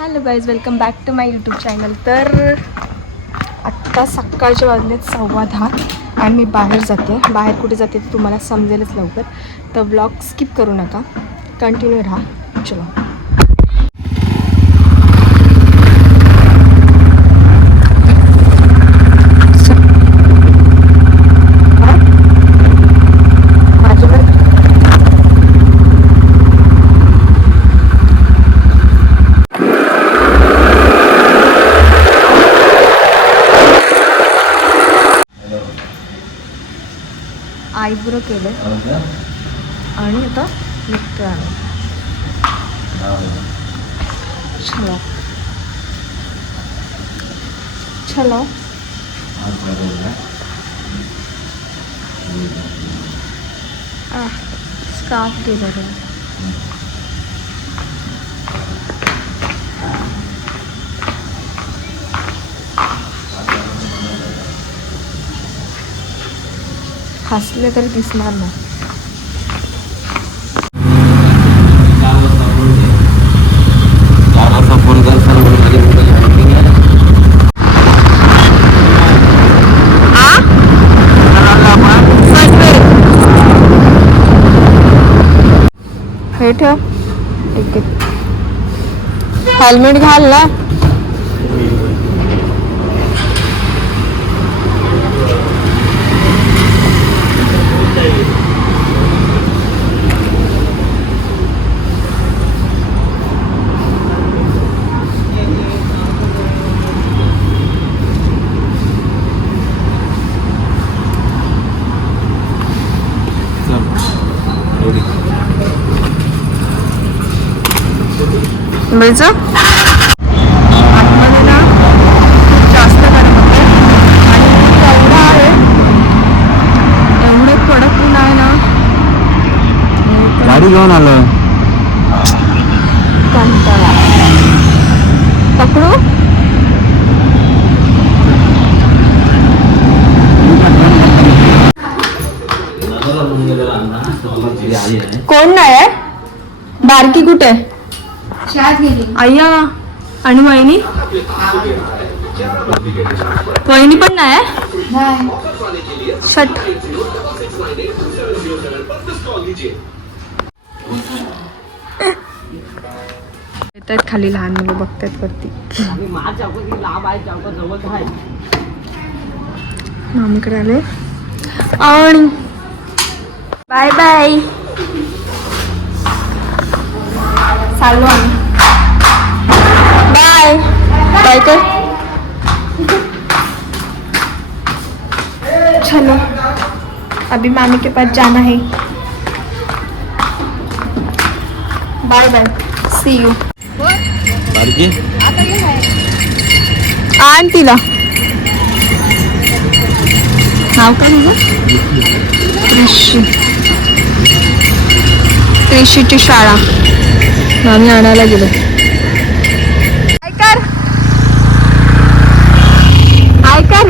Hello guys, welcome back to my YouTube channel. तर आत्ता सकाळचे वाजलेत 10:15 आणि मी बाहेर जाते. बाहेर कुठे जाते ते तुम्हाला समजेलच लवकर. तर ब्लॉग स्किप करू नका, कंटिन्यू राहा. चलो. आयब्रो केलं आणि आता निघतो आम्ही. चलो चलो. स्कार्फ दे बरं. हसले तरी दिसणार नाही. हे ठेव. हेल्मेट घाल ना. आतमध्ये ना खूप जास्त गरम होते आणि एवढं आहे, एवढे कडक ऊन आहे ना. गाडी घेऊन आलो. कंटाळा. पकडू. कोण नाही आहे? बारकी कुठे? अय्या. आणि वहिनी? वहिनी पण नाही. शट. येतात खाली लहान मुलं बघतात वरती. मामीकडे आले आणि बाय बाय चाललो आम्ही. बाय बाय कर. चलो, अभी मामी के पास जाना है. Bye bye, see you. आण तिला. नाव काय तुझं? त्रिशी. त्रिशीची शाळा. आम्ही आणायला गेलो. ऐकर ऐकर.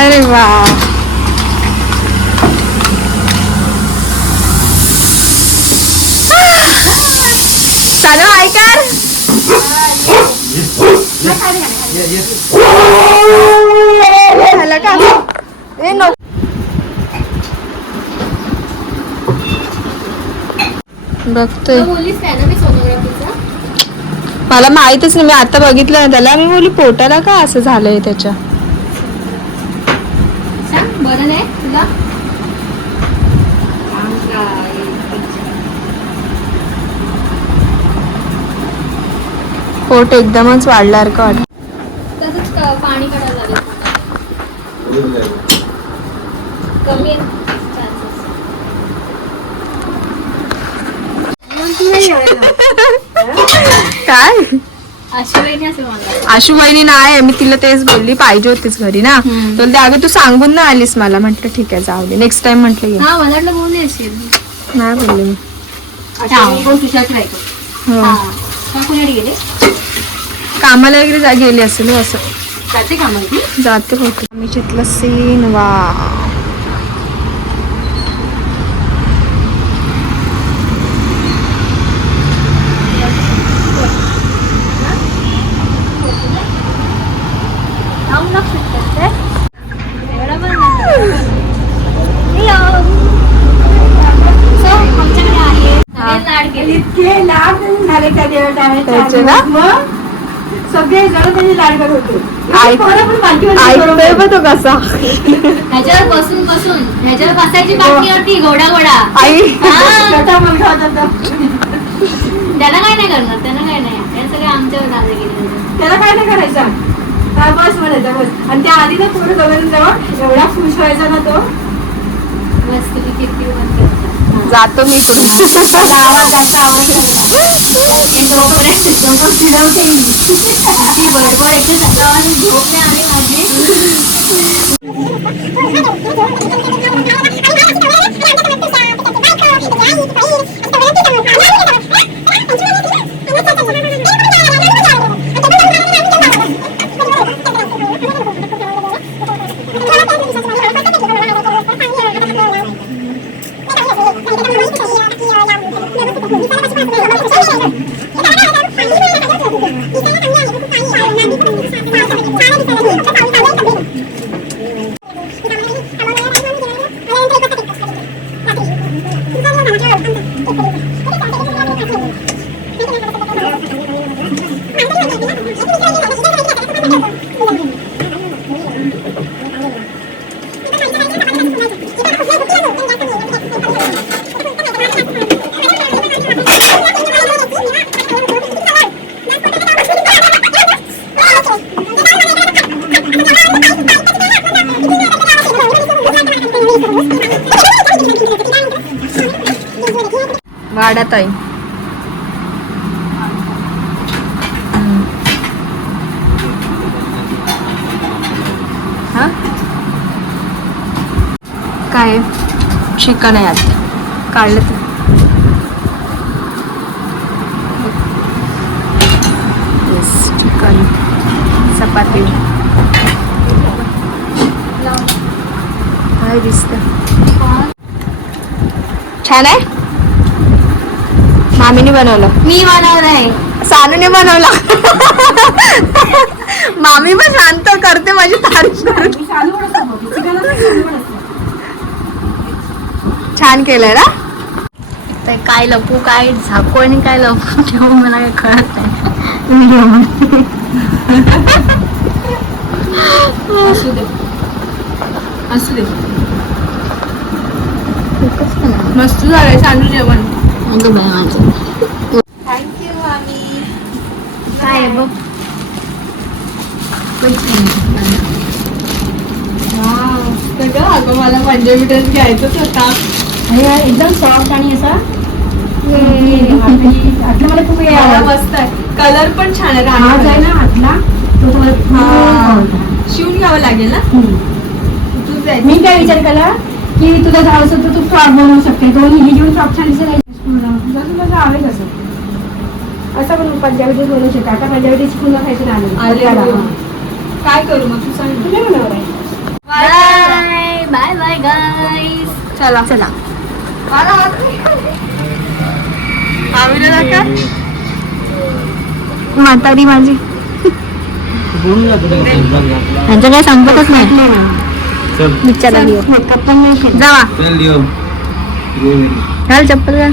अरे वाह. चलो ऐकर. झालं का? ए नो. बघतोय. मला माहितच नाही, मी आता बघितलं ना त्याला. मी बोलली पोटाला का असं झालंय त्याच्या. बरं नाही तुला? पोट एकदमच वाढल्यासारखं वाटतं. तसंच पाणी काढायला लागेल. कमी काय अशी वहिनी असेल मला. आशू बहिणी नाही, मी तिला तेच बोलली पाहिजे होतीच घरी ना. तर अगं तू सांगून ना आलीस मला. म्हटलं ठीक आहे जाऊ दे, नेक्स्ट टाइम म्हटलं ये. हा मला वाटलं बोलली असेल. नाही बोलले मी. हो. कुणाकडे गेले? कामाला वगैरे गेली असेल हो असं. जाते कामाला? जाते होते. आम्ही चितलं सीन वा त्याचे ना सगळे जण त्यांनी लाड करत होते. ऐकतोय बघ तो कसा. ह्याच्यावर बसून बसून ह्याच्यावर बसायची बाकी होती. घोडा घोडा आई छोटा मुलगा होता तो. त्याला काय नाही करणार. त्याला काय नाही. हे सगळे आमच्यावर लावले गेले. त्याला काय नाही करायचं. हा बस म्हणायचा बस. आणि त्या आधी ना थोडं बघायला जावं एवढा खुश व्हायचा ना तो. मस्त तुम्ही किरकिर बंद करता. जातो मी पुढे. आवाज जास्त आवडत नाही. डोकं फिरवते. ती बरोबर एकदा सकाळी झोप नाही आली माझी. वाड्यात आहे. हा काय चिकन आहे आता काढलं ते. येस चिकन चपाती काय दिसत. छान आहे. मामीने बनवलं. मी बनवलं आहे. सानूने बनवला. मामी पण शांत करते माझी तारीफ करून. छान केलंय ना. तर काय लपू काय झाकू आणि काय लपू ठेवू मला काय कळत नाही. असू दे असू दे. मस्त झालंय सानू जेवण. अगं बाय माझं थँक्यू मामी. काय आहे बघ. अगं मला पंजाबी ड्रेस घ्यायचाच होता. एकदम सॉफ्ट आणि असा मला खूप मस्त आहे. कलर पण छान आहे. आज आहे ना आतला शिवून घ्यावं लागेल ना. तू जायचं. मी काय विचार केला की तुला जावं असेल तर तू फ्रॉक बनवू शकते. दोन्ही ही घेऊन फ्रॉक छान दिसेल. तुला आवडेल असं पण पंजाबी ड्रेस बनवू शकता. आता पंजाबी ड्रेस पुन्हा खायचं आले. काय करू मग तू सांग. तुला बनवणार आहे. Bye bye bye guys. चला चला म्हातारी माझी. त्यांचं काही संपतच नाही. बिचारा जावा घाल चप्पल घाल.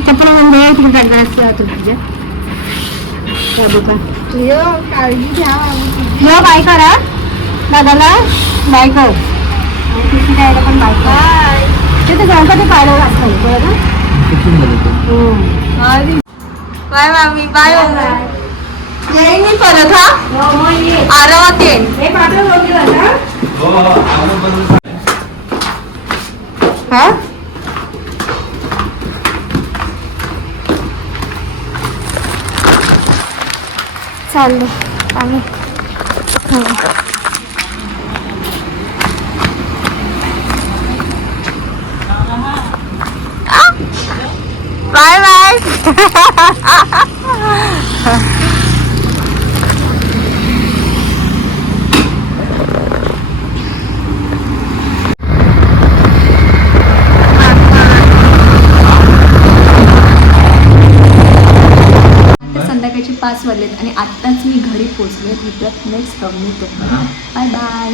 काळजी घ्या. बाय करा दादाला. बाय कर. पण बाय कर. ते जाऊ का ते पाहिलं असतं बरोबर. बाय मामी. बाय येईन मी परत. हा आरामात येईन. हा चाललो आम्ही. Bye bye. संध्याकाळचे 5 वाजलेत आणि आत्ताच मी घरी पोचले. भेटूयात नेक्स्ट ब्लॉग. Bye bye.